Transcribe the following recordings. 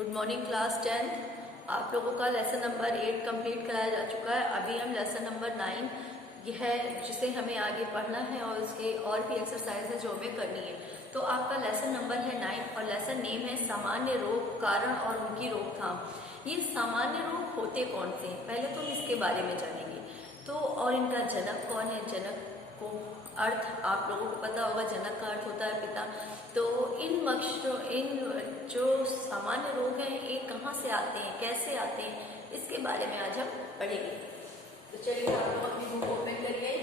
Good morning class 10। आप लोगों का लेसन नंबर 8 कंप्लीट कराया जा चुका है। अभी हम लेसन नंबर 9 ये है जिसे हमें आगे पढ़ना है और उसके और भी एक्सरसाइज है जो हमें करनी है। तो आपका लेसन नंबर है 9 और लेसन नेम है सामान्य रोग, कारण और उनकी रोकथाम। ये सामान्य रोग होते कौन से हैं, पहले तो हम इसके बारे में जानेंगे। तो और इनका जनक कौन है, जनक को अर्थ आप लोगों को पता होगा, जनक का अर्थ होता है पिता। तो इन जो सामान्य रोग हैं ये कहाँ से आते हैं, कैसे आते हैं, इसके बारे में आज हम पढ़ेंगे। तो चलिए आप लोग अपनी बुक ओपन करिए।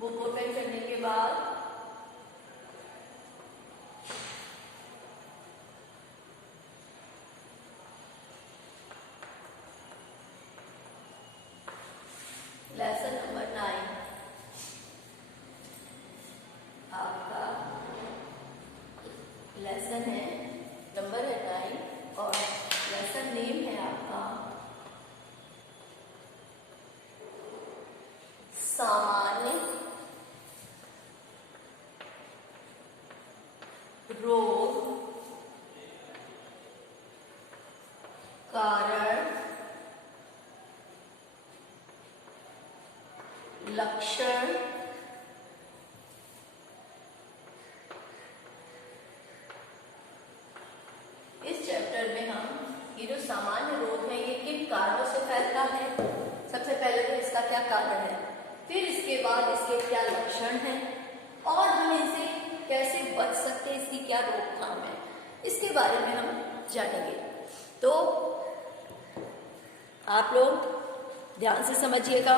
बुक ओपन करने के बाद लेसन नंबर 9 आपका लेसन है, नंबर है 9 और लेसन नेम है आपका सामान्य रोग, कारण, लक्षण, इस चैप्टर में हम ये जो सामान्य रोग है ये किन कारणों से फैलता है, सबसे पहले तो इसका क्या कारण है, फिर इसके बाद इसके क्या लक्षण हैं और हम इनसे कैसे बच सकते हैं, इसकी क्या रोकथाम है, इसके बारे में हम जानेंगे। तो आप लोग ध्यान से समझिएगा।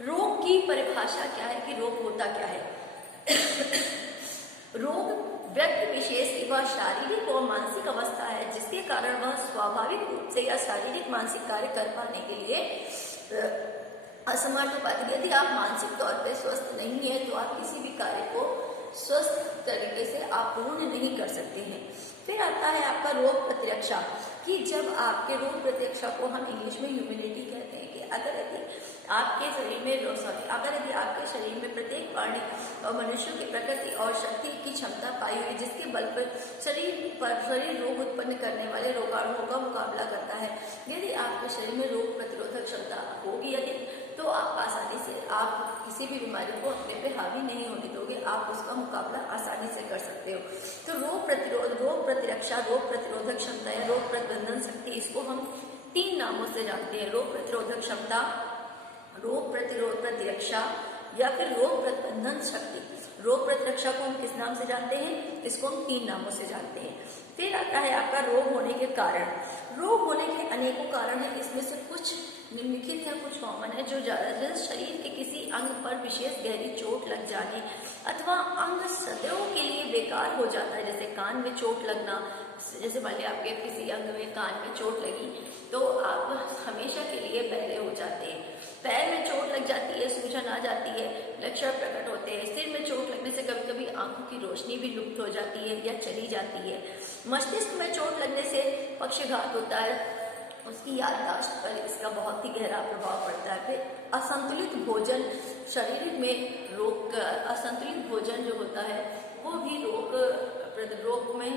रोग की परिभाषा क्या है कि रोग होता क्या है। रोग व्यक्ति विशेष की वह शारीरिक और मानसिक अवस्था है जिसके कारण वह स्वाभाविक रूप से या शारीरिक मानसिक कार्य कर पाने के लिए असमर्थ हो पाते हैं। यदि आप मानसिक तौर पर स्वस्थ नहीं है तो आप किसी भी कार्य को स्वस्थ तरीके से आप पूर्ण नहीं कर सकते हैं। फिर आता है आपका रोग प्रतिरक्षा, कि जब आपके रोग प्रतिरक्षा को हम इंग्लिश में इम्यूनिटी कहते हैं, कि अगर यदि आपके शरीर में अगर यदि आपके शरीर में प्रत्येक प्राणी और मनुष्य की प्रकृति और शक्ति की क्षमता पाई हुई जिसके बल पर शरीर रोग उत्पन्न करने वाले रोगाणुओं का मुकाबला करता है, यदि आपके शरीर में रोग प्रतिरोधक क्षमता होगी यदि, तो आप आसानी से आप किसी भी बीमारी को अपने पे हावी नहीं होने दोगे, आप उसका मुकाबला आसानी से कर सकते हो। तो रोग प्रतिरोध, रोग प्रतिरक्षा, रोग प्रतिरोधक क्षमता या रोग प्रतिबंधन शक्ति, इसको हम 3 नामों से जानते हैं। रोग प्रतिरोधक क्षमता, रोग प्रतिरोध प्रतिरक्षा या फिर रोग प्रतिबंधन शक्ति। रोग प्रतिरक्षा को हम किस नाम से जानते हैं, इसको हम 3 नामों से जानते हैं। फिर आता है आपका रोग होने के कारण। रोग होने के अनेकों कारण हैं, इसमें से कुछ निम्नलिखित है, कुछ कॉमन है, जो ज्यादातर शरीर के किसी अंग पर विशेष गहरी चोट लग जाने अथवा अंग सदैव के लिए बेकार हो जाता है, जैसे कान में चोट लगना। जैसे मान लिया आपके किसी अंग में कान में चोट लगी तो आप हमेशा के लिए बहरे हो जाते हैं। पैर में चोट लग जाती है, सूजन आ जाती है, लक्षण प्रकट होते हैं। सिर में चोट लगने से कभी कभी आंखों की रोशनी भी लुप्त हो जाती है या चली जाती है। मस्तिष्क में चोट लगने से पक्षघात होता है, उसकी याददाश्त पर इसका बहुत ही गहरा प्रभाव पड़ता है। फिर असंतुलित भोजन, शरीर में रोग, असंतुलित भोजन जो होता है वो भी रोग में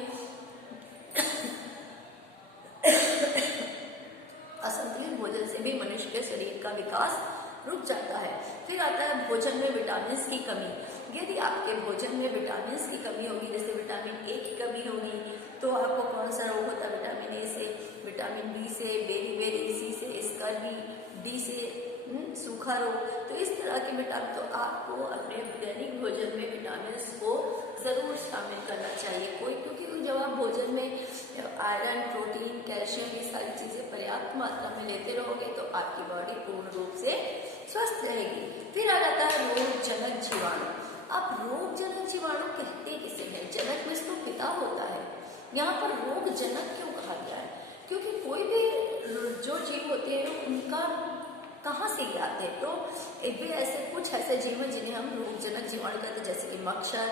असंतुलित भोजन से भी मनुष्य के शरीर का विकास रुक जाता है। फिर आता है भोजन में विटामिन की कमी। यदि आपके भोजन में विटामिन की कमी होगी, जैसे विटामिन ए की कमी होगी, तो आपको कौन सा रोग होता है, विटामिन ए से, विटामिन बी से, बेरी सी से, स्कर्वी, डी से सूखा रोग। तो इस तरह के विटामिन, तो आपको अपने दैनिक भोजन में विटामिन को जरूर शामिल करना चाहिए क्योंकि जब आप भोजन में आयरन, प्रोटीन, कैल्शियम, ये सारी चीजें पर्याप्त मात्रा में लेते रहोगे तो आपकी बॉडी पूर्ण रूप से स्वस्थ रहेगी। फिर आ जाता है रोगजनक जीवाणु। अब रोगजनक जीवाणु कहते किसे हैं, जनक में तो पिता होता है, यहाँ पर रोगजनक क्यों कहा गया है, क्योंकि कोई भी जो जीव होते हैं उनका कहाँ से आते हैं, तो कुछ ऐसे जीव हैं जिन्हें हम रोगजनक जीवाणु कहते हैं, जैसे कि मच्छर,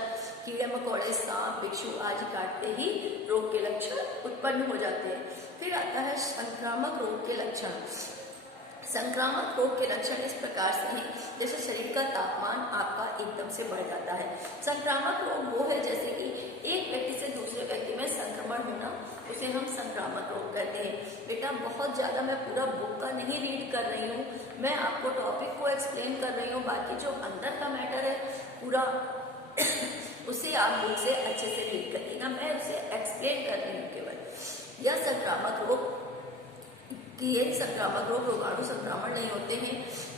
कीड़े मकोड़े, सांप, बिच्छू आदि काटते ही रोग के लक्षण उत्पन्न हो जाते हैं। फिर आता है संक्रामक रोग के लक्षण। संक्रामक रोग के लक्षण इस प्रकार से हैं, जैसे शरीर तापमान आपका एकदम से बढ़ जाता है। संक्रामक रोग वो है जैसे कि एक व्यक्ति से दूसरे व्यक्ति में संक्रमण होना, उसे हम संक्रामक रोग कहते हैं। बेटा बहुत ज़्यादा मैं पूरा बुक का नहीं रीड कर रही हूँ, मैं आपको टॉपिक को एक्सप्लेन कर रही हूँ, बाकी जो अंदर का मैटर है पूरा उसे आप बुक से अच्छे से रीड करिएगा, मैं उसे एक्सप्लेन कर रही हूँ केवल। यह संक्रामक रोग कि ये संक्रामक रोग रोगाणु संक्रमण नहीं होते हैं।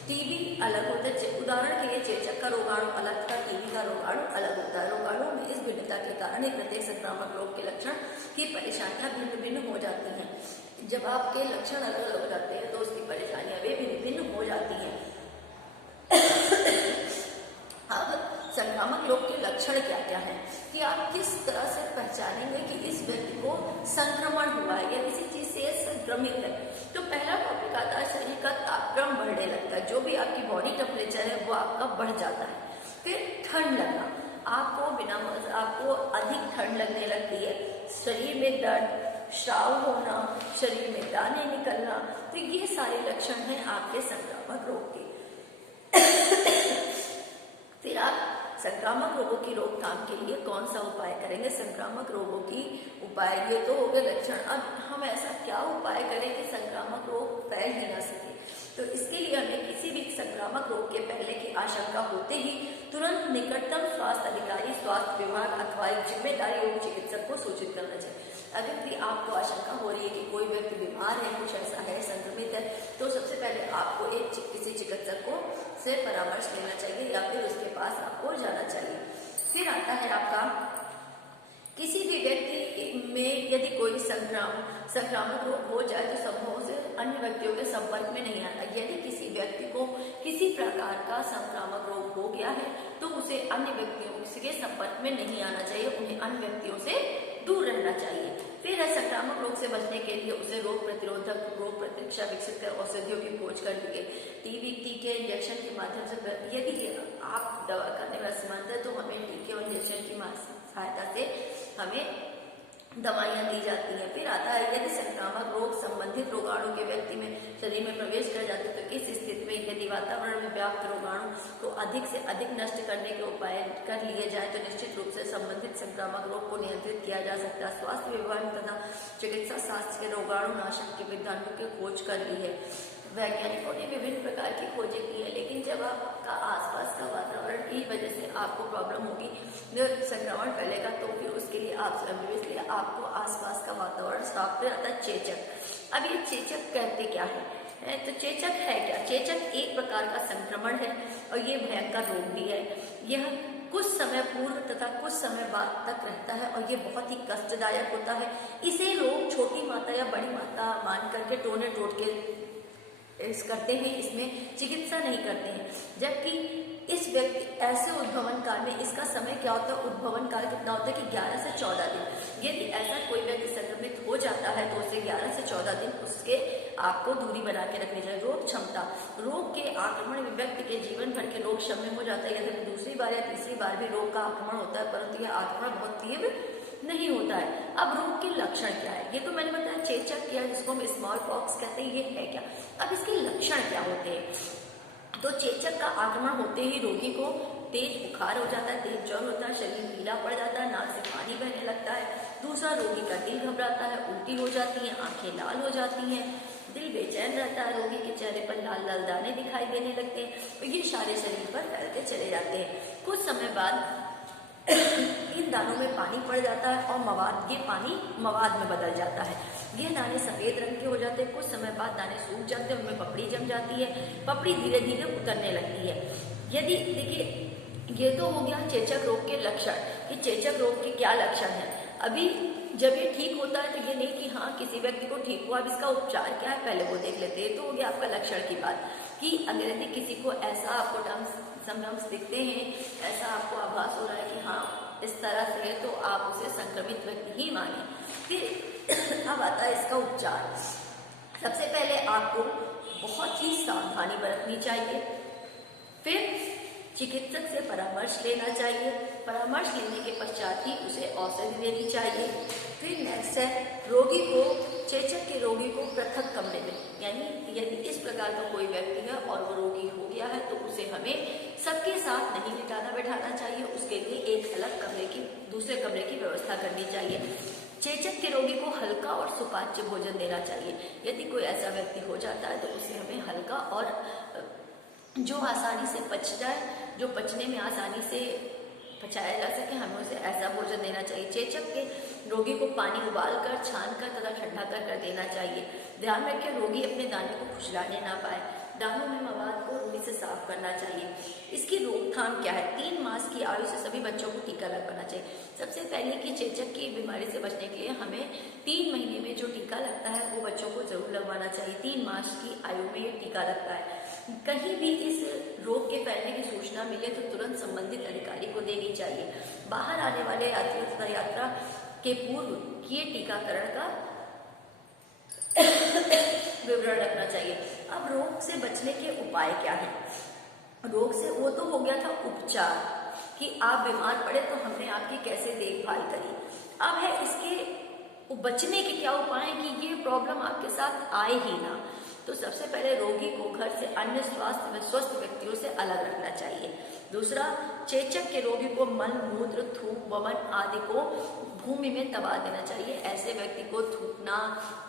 टीबी अलग होता है, उदाहरण के लिए चेचक का रोगाणु अलग था, टीबी का रोगाणु अलग होता है। रोगाणु में इस भिन्नता के कारण ही प्रत्येक संक्रामक रोग के लक्षण की परेशानियां भिन्न भिन्न हो जाती हैं। जब आपके लक्षण अलग अलग हो जाते हैं तो उसकी परेशानियां भी भिन्न भिन्न हो जाती हैं। अब संक्रामक रोग के लक्षण क्या क्या हैं कि आप किस तरह से पहचानेंगे कि इस व्यक्ति को संक्रमण हुआ है या किसी चीज से संक्रमित है। तो पहला टॉपिक आता है शरीर का तापक्रम बढ़ने लगता है, जो भी आपकी बॉडी टेम्परेचर है वो आपका बढ़ जाता है। फिर ठंड लगना, आपको अधिक ठंड लगने लगती है, शरीर में दर्द, स्राव होना, शरीर में दाने निकलना, तो ये सारे लक्षण हैं आपके संक्रामक रोग के। फिर आप संक्रामक रोगों की रोकथाम के लिए कौन सा उपाय करेंगे। संक्रामक रोगों की उपाय ये तो हो गए लक्षण, अब हम ऐसा क्या उपाय करें कि संक्रामक रोग फैल ही ना सके। तो इसके लिए हमें किसी भी संक्रामक रोग के फैलने की आशंका होते ही तुरंत निकटतम स्वास्थ्य अधिकारी, स्वास्थ्य विभाग अथवा एक जिम्मेदार योग चिकित्सक को सूचित करना चाहिए। अगर भी आपको आशंका हो रही है कि कोई व्यक्ति बीमार है, कुछ ऐसा है, संक्रमित है, तो सबसे पहले आपको किसी चिकित्सक को से परामर्श लेना चाहिए या फिर उसके पास आपको जाना चाहिए। फिर आता है आपका किसी भी व्यक्ति में यदि कोई संक्रामक रोग हो जाए तो समूह से अन्य व्यक्तियों के संपर्क में नहीं आना। यदि किसी व्यक्ति को किसी प्रकार का संक्रामक रोग हो गया है तो उसे अन्य व्यक्तियों के संपर्क में नहीं आना चाहिए, उन्हें अन्य व्यक्तियों से दूर रहना चाहिए। फिर संक्रामक रोग से बचने के लिए उसे रोग प्रतिरोधक रोग प्रतिरक्षा विकसित कर औषधियों की खोज करनी है। टीबी टीके इंजेक्शन के माध्यम से, यदि आप दवा करने में असमर्थ है तो हमें टीके और इंजेक्शन की सहायता से हमें दवाइयां दी जाती हैं। फिर आता है यदि संक्रामक रोग संबंधित रोगाणु के व्यक्ति में शरीर में प्रवेश कर जाते तो इस स्थिति में यदि वातावरण में व्याप्त रोगाणु को अधिक से अधिक नष्ट करने के उपाय कर लिए जाए तो निश्चित रूप से संबंधित संक्रामक रोग को नियंत्रित किया जा सकता है। स्वास्थ्य विभाग तथा चिकित्सा शास्त्र के रोगाणु नाशक के विधानों की खोज कर ली है। वैज्ञानिकों ने विभिन्न प्रकार की खोजें की है, लेकिन जब आपका आसपास का वातावरण की वजह से आपको प्रॉब्लम होगी, संक्रमण फैलेगा, तो फिर उसके लिए इसलिए आपको आसपास का वातावरण साफ कर आता है। चेचक, अब ये चेचक कहते क्या है तो चेचक है क्या? चेचक एक प्रकार का संक्रमण है और ये भयंकर रोग भी है। यह कुछ समय पूर्व तथा कुछ समय बाद तक रहता है और ये बहुत ही कष्टदायक होता है। इसे लोग छोटी माता या बड़ी माता मान करके टोने टोट के करते हैं, इसमें चिकित्सा नहीं करते हैं। जबकि इस व्यक्ति ऐसे उद्भवन काल में इसका समय क्या होता है, उद्भवन काल कितना होता है कि 11 से 14 दिन। यदि ऐसा कोई व्यक्ति संक्रमित हो जाता है तो उसे 11 से 14 दिन उसके आपको दूरी बना के रखनी चाहिए। रोग क्षमता, रोग के आक्रमण में व्यक्ति के जीवन भर के रोग क्षम्य हो जाता है। यदि दूसरी बार या तीसरी बार भी रोग का आक्रमण होता है, परंतु यह आक्रमण बहुत तीव्र नहीं होता है। अब रोग के लक्षण क्या है, ये तो मैंने बताया चेचक किया जिसको हम स्मॉल पॉक्स कहते हैं, ये है क्या। अब इसके लक्षण क्या होते हैं, तो चेचक का आक्रमण होते ही रोगी को तेज बुखार हो जाता है, तेज ज्वर होता है, शरीर पीला पड़ जाता है, नाक से पानी बहने लगता है। दूसरा, रोगी का दिल घबराता है, उल्टी हो जाती है, आंखें लाल हो जाती हैं, दिल बेचैन रहता है, रोगी के चेहरे पर लाल लाल दाने दिखाई देने लगते हैं, तो ये सारे शरीर पर फैलते चले जाते हैं। कुछ समय बाद इन दानों में पानी पड़ जाता है और ये पानी मवाद में बदल जाता है। ये दाने सफेद रंग के हो जाते हैं। कुछ समय बाद दाने सूख जाते हैं, उनमें पपड़ी जम जाती है, पपड़ी धीरे धीरे उतरने लगती है। यदि देखिए, ये तो हो गया चेचक रोग के लक्षण कि चेचक रोग के क्या लक्षण है। अभी जब ये ठीक होता है तो ये नहीं कि हाँ किसी व्यक्ति को ठीक हुआ, अब इसका उपचार क्या है पहले वो देख लेते हैं। तो हो गया आपका लक्षण की बात कि अगर यदि किसी को ऐसा आपको सिम्टम्स दिखते हैं, ऐसा आपको आभास हो रहा है कि हाँ इस तरह से है, तो आप उसे संक्रमित व्यक्ति ही माने। फिर अब आता है इसका उपचार। सबसे पहले आपको बहुत ही सावधानी बरतनी चाहिए, फिर चिकित्सक से परामर्श लेना चाहिए, परामर्श लेने के पश्चात ही उसे औषधि देनी चाहिए। फिर नेक्स्ट है रोगी को, चेचक के रोगी को पृथक कमरे में, यानी यदि इस प्रकार का कोई व्यक्ति है और वो रोगी हो गया है तो उसे हमें सबके साथ नहीं लिटाना बैठाना चाहिए, उसके लिए एक अलग कमरे की, दूसरे कमरे की व्यवस्था करनी चाहिए। चेचक के रोगी को हल्का और सुपाच्य भोजन देना चाहिए। यदि कोई ऐसा व्यक्ति हो जाता है तो उसे हमें हल्का और जो आसानी से पच जाए, जो पचने में आसानी से पचाया जा सके, हमें उसे ऐसा भोजन देना चाहिए। चेचक के रोगी को पानी उबालकर, छानकर तथा ठंडा कर देना चाहिए। ध्यान रखें रोगी अपने दाने को खुजलाने ना पाए। दानों में मवाद को रुई से साफ करना चाहिए। इसकी रोकथाम क्या है? 3 मास की आयु से सभी बच्चों को टीका लगवाना चाहिए। सबसे पहले कि चेचक की बीमारी से बचने के लिए हमें 3 महीने में जो टीका लगता है वो बच्चों को जरूर लगवाना चाहिए। 3 मास की आयु में ये टीका लगता है। कहीं भी इस रोग के फैलने की सूचना मिले तो तुरंत संबंधित अधिकारी को देनी चाहिए। बाहर आने वाले यात्रियों तथा यात्रा के पूर्व किए टीकाकरण का विवरण रखना चाहिए। अब रोग से बचने के उपाय क्या है? रोग से वो तो हो गया था उपचार कि आप बीमार पड़े तो हमने आपकी कैसे देखभाल करी। अब है इसके बचने के क्या उपाय हैं कि ये प्रॉब्लम आपके साथ आए ही ना। तो सबसे पहले रोगी को घर से अन्य स्वस्थ व्यक्तियों से अलग रखना चाहिए। दूसरा, चेचक के रोगी को मल, मूत्र, थूक, वमन आदि को भूमि में दबा देना चाहिए। ऐसे व्यक्ति को थूकना,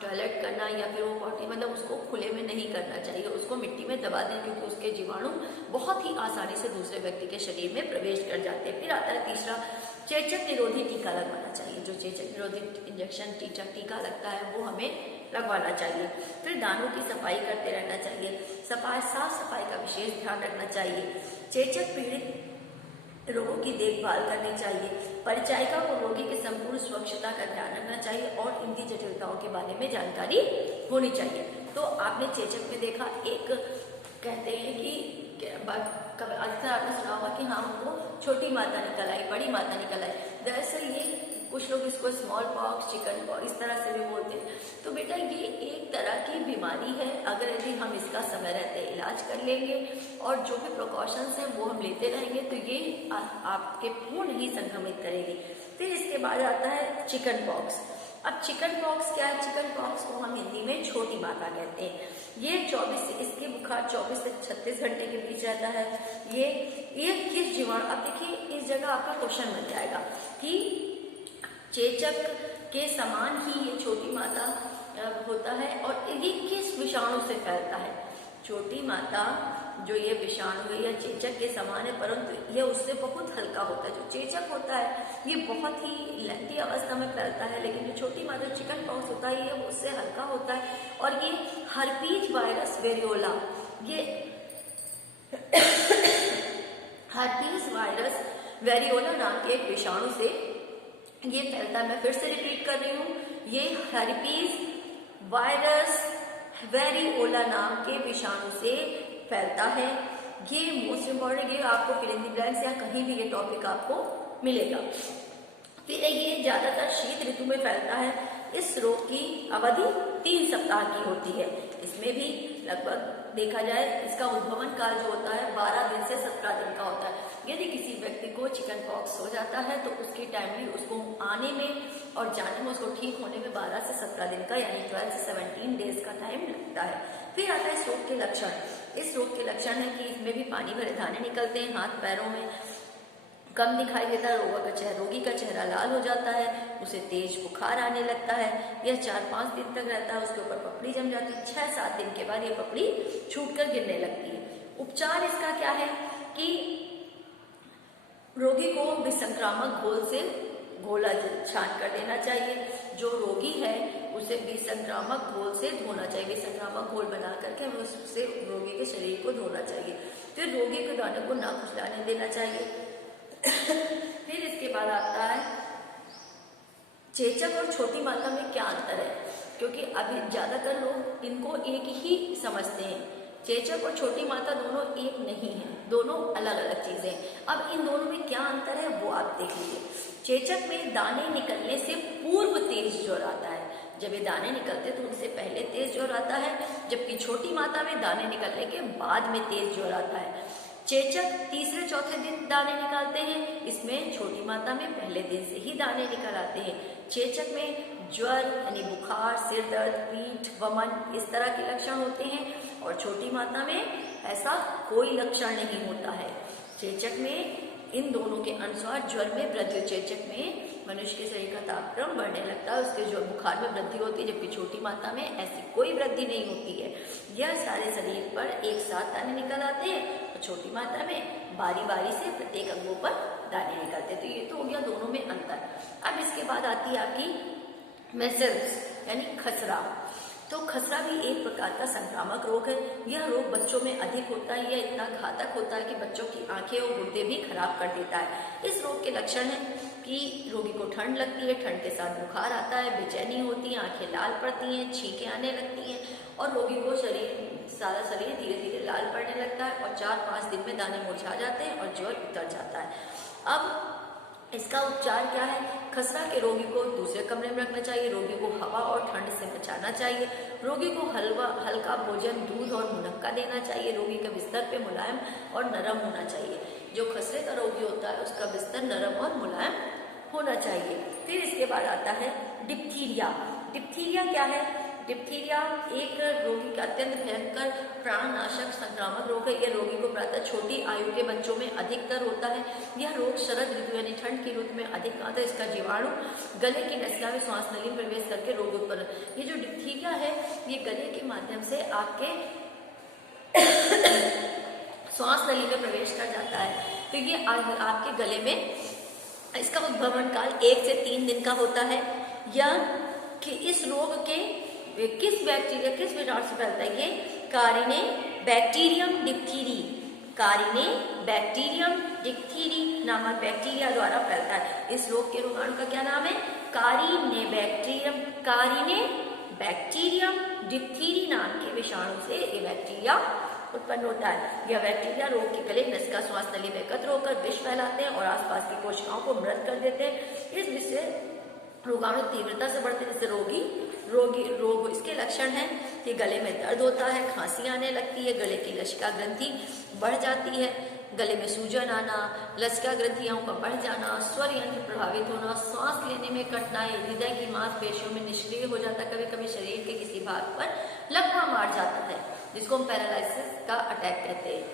टॉयलेट करना या फिर वो पॉटी मतलब उसको खुले में नहीं करना चाहिए, उसको मिट्टी में दबा दें, क्योंकि उसके जीवाणु बहुत ही आसानी से दूसरे व्यक्ति के शरीर में प्रवेश कर जाते हैं। फिर आता है तीसरा, चेचक निरोधी टीका लगवाना चाहिए। जो चेचक निरोधी इंजेक्शन टीका लगता है वो हमें लगवाना चाहिए। फिर दानों की सफाई करते रहना चाहिए। साफ सफाई का विशेष ध्यान रखना चाहिए। चेचक पीड़ित रोगों की देखभाल करनी चाहिए। परिचारिका को रोगी की संपूर्ण सुरक्षता का ध्यान रखना चाहिए और इनकी जटिलताओं के बारे में जानकारी होनी चाहिए। तो आपने चेचक में देखा, एक कहते हैं कि अक्सर आपने सुना होगा कि हाँ हमको छोटी माता निकल आई, बड़ी माता निकल आई। दरअसल ये कुछ लोग इसको स्मॉल पॉक्स, चिकन पॉक्स इस तरह से भी बोलते हैं। तो बेटा ये एक तरह की बीमारी है। अगर यदि हम इसका समय रहते इलाज कर लेंगे और जो भी प्रिकॉशंस हैं वो हम लेते रहेंगे तो ये आपके पूर्ण ही संक्रमित करेगी। फिर इसके बाद आता है चिकन पॉक्स। अब चिकन पॉक्स क्या है? चिकन पॉक्स को हम हिंदी में छोटी माता कहते हैं। ये 24 से इसके बुखार 24 से 36 घंटे के बीच रहता है। ये किस जीवाणु, अब देखिए इस जगह आपका क्वेश्चन बन जाएगा कि चेचक के समान ही ये छोटी माता होता है और ये किस विषाणु से फैलता है? छोटी माता जो ये विषाणु है या चेचक के समान है, परंतु ये उससे बहुत हल्का होता है। जो चेचक होता है ये बहुत ही लंबी अवस्था में फैलता है, लेकिन जो छोटी माता चिकन पॉक्स होता है ये उससे हल्का होता है और ये हर्पीज वायरस वेरियोला, ये हर्पीज वायरस वेरियोला नाम के एक विषाणु से ये फैलता है। मैं फिर से रिपीट कर रही हूँ, ये हर्पीज वायरस वेरियोला नाम के विषाणु से फैलता है। ये मोस्ट इम्पॉर्टेंट, ये आपको फिल इन द ब्लैंक्स या कहीं भी ये टॉपिक आपको मिलेगा। फिर ये ज्यादातर शीत ऋतु में फैलता है। इस रोग की अवधि 3 सप्ताह की होती है। इसमें भी लगभग देखा जाए इसका उद्भवन काल जो होता है 12 दिन से 17 दिन का होता है। यदि किसी व्यक्ति को चिकन पॉक्स हो जाता है तो उसकी टाइमली उसको आने में और जाने में, उसको ठीक होने में 12 से 17 दिन का यानी 12 से 17 डेज का टाइम लगता है। फिर आता है इस रोग के लक्षण। इस रोग के लक्षण है कि इसमें भी पानी भरे दाने निकलते हैं, हाथ पैरों में कम दिखाई देता है, रोगी का चेहरा लाल हो जाता है, उसे तेज बुखार आने लगता है। यह 4-5 दिन तक रहता है, उसके ऊपर पपड़ी जम जाती है। 6-7 दिन के बाद ये पपड़ी छूटकर गिरने लगती है। उपचार इसका क्या है कि रोगी को विसंक्रामक घोल से घोला छान कर देना चाहिए। जो रोगी है उसे विसंक्रामक घोल से धोना चाहिए। विसंक्रामक घोल बना करके हमें उससे रोगी के शरीर को धोना चाहिए। फिर रोगी के दाने को ना खुजलाने देना चाहिए। फिर इसके बाद आता है चेचक और छोटी माता में क्या अंतर है, क्योंकि अभी ज्यादातर लोग इनको एक ही समझते हैं। चेचक और छोटी माता दोनों एक नहीं है, दोनों अलग अलग चीजें। अब इन दोनों में क्या अंतर है वो आप देख लीजिए। चेचक में दाने निकलने से पूर्व तेज ज्वर आता है। जब ये दाने निकलते तो उनसे पहले तेज ज्वर आता है, जबकि छोटी माता में दाने निकलने के बाद में तेज ज्वर आता है। चेचक तीसरे-चौथे दिन दाने निकालते हैं, इसमें छोटी माता में पहले दिन से ही दाने निकल आते हैं। चेचक में ज्वर यानी बुखार, सिर दर्द, पीठ, वमन इस तरह के लक्षण होते हैं और छोटी माता में ऐसा कोई लक्षण नहीं होता है। चेचक में इन दोनों के अनुसार ज्वर में वृद्धि, चेचक में मनुष्य के शरीर का तापक्रम बढ़ने लगता है, उसके जो बुखार में वृद्धि होती है, जबकि छोटी मात्रा में ऐसी कोई वृद्धि नहीं होती है। यह सारे शरीर पर एक साथ दाने निकल आते हैं और छोटी मात्रा में बारी बारी से प्रत्येक अंगों पर दाने निकलते। तो ये तो हो गया दोनों में अंतर। अब इसके बाद आती है आपकी मेजल्स यानी खसरा। तो खसरा भी एक प्रकार का संक्रामक रोग है। यह रोग बच्चों में अधिक होता है। यह इतना घातक होता है कि बच्चों की आंखें और गुर्दे भी खराब कर देता है। इस रोग के लक्षण हैं कि रोगी को ठंड लगती है, ठंड के साथ बुखार आता है, बेचैनी होती है, आंखें लाल पड़ती हैं, छींकें आने लगती हैं और रोगी को सारा शरीर धीरे धीरे लाल पड़ने लगता है और 4-5 दिन में दाने मुरझा जाते हैं और ज्वर उतर जाता है। अब इसका उपचार क्या है? खसरा के रोगी को दूसरे कमरे में रखना चाहिए, रोगी को हवा और ठंड से बचाना चाहिए, रोगी को हल्का भोजन, दूध और मुनक्का देना चाहिए, रोगी के बिस्तर पे मुलायम और नरम होना चाहिए। जो खसरे का रोगी होता है उसका बिस्तर नरम और मुलायम होना चाहिए। फिर इसके बाद आता है डिप्थीरिया। डिप्थीरिया क्या है? डिप्थीरिया एक रोगी का अत्यंत भयंकर प्राणनाशक संक्रामक रोग है। यह रोगी को प्रायतः छोटी आयु के बच्चों में अधिकतर होता है। यह रोग शरद ऋतु यानी ठंड की ऋतु में अधिक आता है। इसका जीवाणु गले की नसिका में श्वास नली में प्रवेश करके रोग उत्पन्न। ये जो डिप्थीरिया है ये गले के माध्यम से आपके श्वास नली में प्रवेश कर जाता है। तो ये आपके गले में इसका उद्भवन काल 1 से 3 दिन का होता है। या कि इस रोग के किस बैक्टीरिया किस विषाणु से फैलता है? ये कारिने बैक्टीरियम डिप्थीरी, कारिने बैक्टीरियम डिप्थीरी नामक बैक्टीरिया द्वारा फैलता है। इस रोग के रोगाणु का क्या नाम है? कारिने बैक्टीरियम डिप्थीरी नाम के विषाणु से ये बैक्टीरिया उत्पन्न होता है। यह बैक्टीरिया रोग के गले नसिका श्वास नली में एकत्र होकर विष फैलाते हैं और आसपास की कोशिकाओं को मृत कर देते हैं। इस विष से रोगाणु तीव्रता से बढ़ते हैं, जैसे रोग इसके लक्षण हैं कि गले में दर्द होता है, खांसी आने लगती है, गले की लसिका ग्रंथि बढ़ जाती है, गले में सूजन आना, लसिका ग्रंथियों का बढ़ जाना, स्वर यंत्र प्रभावित होना, सांस लेने में कठिनाई, हृदय की मांसपेशियों में निष्क्रिय हो जाता है, कभी कभी शरीर के किसी भाग पर लकवा मार जाता है जिसको हम पैरालिसिस का अटैक कहते हैं।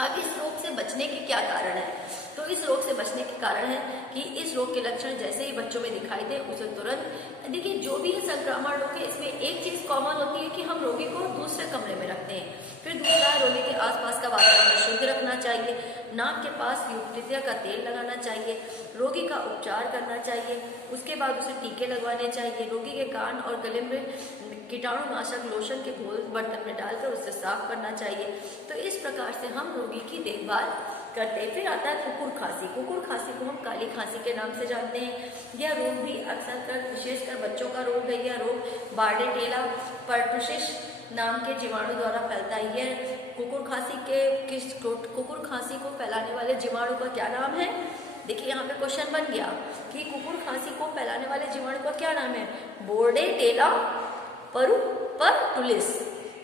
अब इस रोग से बचने के क्या कारण है? तो इस रोग से बचने के कारण है कि इस रोग के लक्षण जैसे ही बच्चों में दिखाई दे उसे तुरंत, देखिए जो भी ये संक्रमण रोग है इसमें एक चीज कॉमन होती है कि हम रोगी को दूसरे कमरे में रखते हैं। फिर दूसरा, रोगी के आसपास का वातावरण शुद्ध रखना चाहिए, नाक के पास यूक्तित्या का तेल लगाना चाहिए, रोगी का उपचार करना चाहिए, उसके बाद उसे टीके लगवाने चाहिए, रोगी के कान और गले में कीटाणुनाशक लोशन के घोल बर्तन में डालकर उसे साफ करना चाहिए। तो इस प्रकार से हम रोगी की देखभाल करते हैं। फिर आता है कुकुर खांसी। कुकुर खांसी को हम काली खांसी के नाम से जानते हैं। यह रोग भी अक्सर विशेषकर बच्चों का रोग है। यह रोग बार्डेटेला पर्टुसिस नाम के जीवाणु द्वारा फैलता है। यह कुकुर खांसी को फैलाने वाले जीवाणु का क्या नाम है? देखिए यहाँ पे क्वेश्चन बन गया कि कुकुर खांसी को फैलाने वाले जीवाणु का क्या नाम है? बोर्डेटेला पर्टुसिस,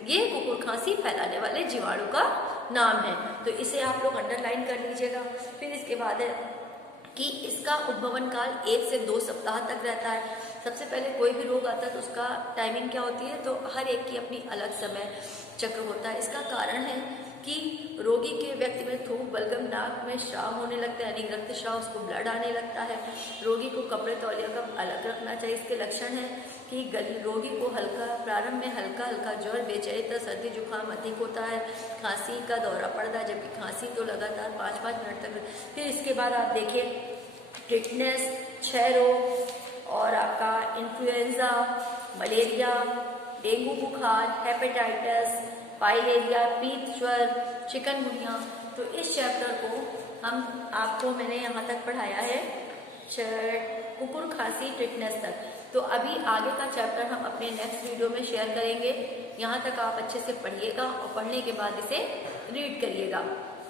ये कुकुर खांसी फैलाने वाले जीवाणु का नाम है। तो इसे आप लोग अंडरलाइन कर लीजिएगा। फिर इसके बाद है कि इसका उद्भवन काल 1 से 2 सप्ताह तक रहता है। सबसे पहले कोई भी रोग आता है तो उसका टाइमिंग क्या होती है? तो हर एक की अपनी अलग समय चक्र होता है। इसका कारण है कि रोगी के व्यक्ति में थूक, बलगम, नाक में श्राव होने लगता है यानी रक्त श्राव, उसको ब्लड आने लगता है। रोगी को कपड़े तौलिया का अलग रखना चाहिए। इसके लक्षण है कि रोगी को प्रारंभ में हल्का ज्वर, बेचैनी, सर्दी जुकाम अधिक होता है, खांसी का दौरा पड़ता है, जबकि खांसी तो लगातार 5-5 मिनट तक। फिर इसके बाद आप देखिए टिटनेस, क्षय रोग और आपका इन्फ्लुएंजा, मलेरिया, डेंगू बुखार, हेपेटाइटिस, फाइलेरिया, पीत ज्वर, चिकनगुनिया। तो इस चैप्टर को आपको मैंने यहाँ तक पढ़ाया है कुकुर खांसी टिटनेस तक। तो अभी आगे का चैप्टर हम अपने नेक्स्ट वीडियो में शेयर करेंगे। यहाँ तक आप अच्छे से पढ़िएगा और पढ़ने के बाद इसे रीड करिएगा।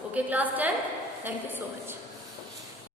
Okay class 10, thank you so much.